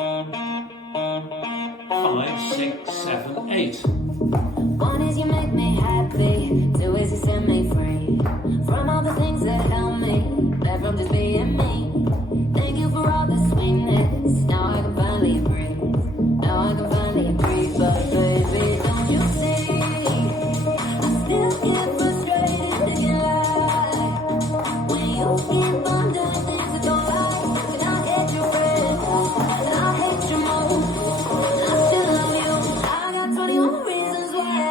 5, 6, 7, 8. One is you make me happy, two is you set me free from all the things that help me, left from just being me. Thank you for all the sweetness, now I can finally breathe, now I can finally breathe. But baby, don't you see, I still get frustrated thinking like, when you keep on doing things that don't like, and I hate your friends, and I hate your mood, and I still love you. I got 21 reasons why I do.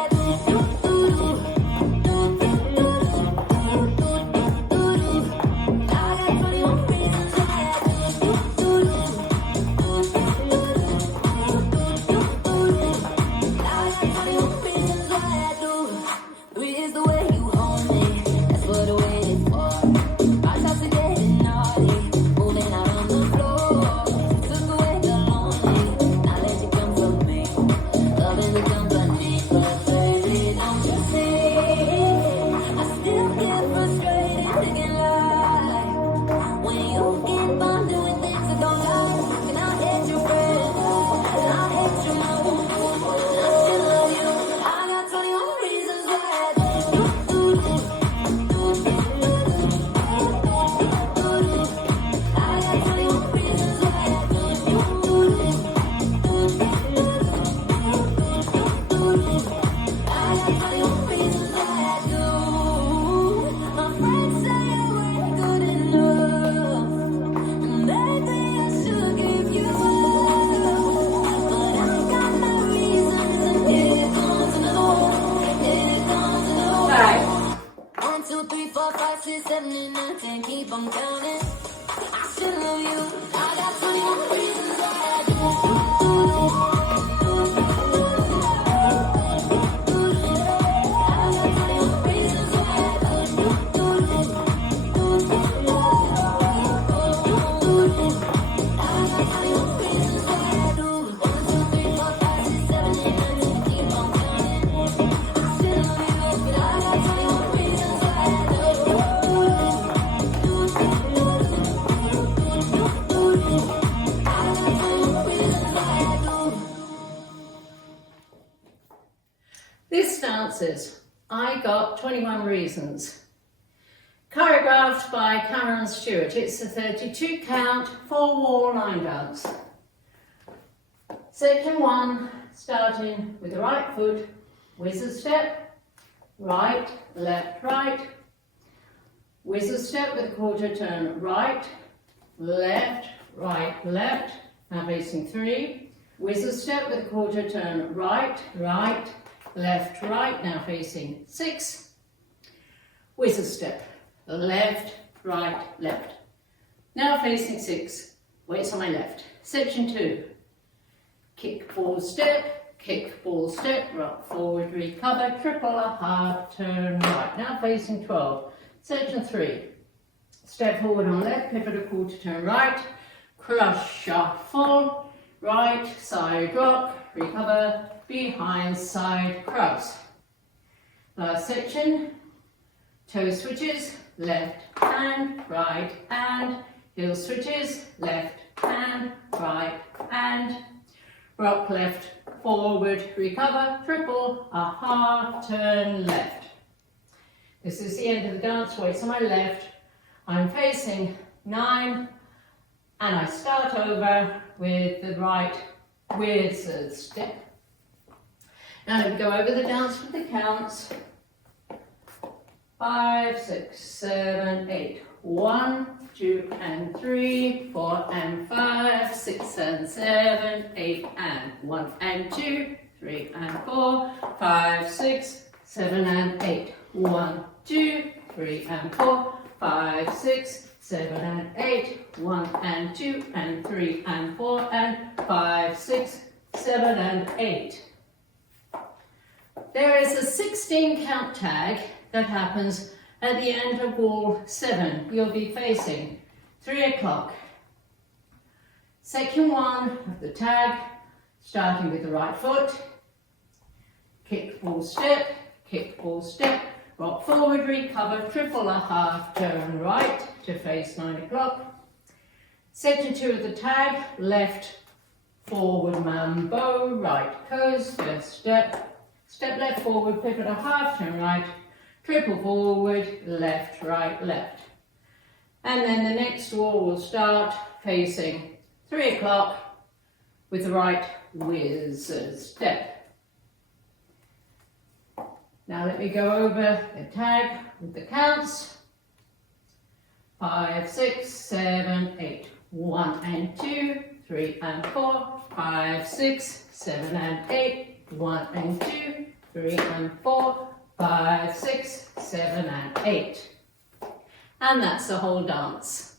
Keep on counting. I still love you. I got 21 reasons why I do. This dance is I Got 21 Reasons, choreographed by Cameron Stewart. It's a 32 count, 4-wall line dance. Section 1, starting with the right foot, wizard step, right, left, right, wizard step with a quarter turn, right, left, right, left, now facing 3, wizard step with a quarter turn, right, right, left, right, now facing 6, wizard step, left, right, left, now facing 6, weights on my left. Section 2, kick, ball, step, rock forward, recover, triple, a half, turn right, now facing 12. Section 3, step forward on left, pivot a quarter, turn right, crush, shuffle, right, side rock, recover, behind, side, cross. Last section, toe switches, left and right and, heel switches, left and right and, rock left, forward, recover, triple, a half, turn left. This is the end of the dance, weights on my left. I'm facing 9 and I start over with the right wizard step. Now let me go over the dance with the counts. 5, 6, 7, 8. 1, 2 and 3, 4 and 5, 6 and 7, 8 and 1 and 2, 3 and 4, 5, 6, 7 and 8. 1, 2, 3 and 4, 5, 6, 7 and 8. 1 and 2 and 3 and 4 and 5, 6, 7 and 8. There is a 16 count tag that happens at the end of wall 7. You'll be facing 3 o'clock. Section 1 of the tag, starting with the right foot, kick, ball, step, rock forward, recover, triple, a half, turn right to face 9 o'clock. Section 2 of the tag, left, forward mambo, right coast, first step, step left forward, pivot a half, turn right, triple forward, left, right, left. And then the next wall will start facing 3 o'clock with the right wizard step. Now let me go over the tag with the counts. 5, 6, 7, 8. 1 and 2, 3 and 4, 5, 6, 7 and 8. 1 and 2, 3 and 4, 5, 6, 7 and 8. And that's the whole dance.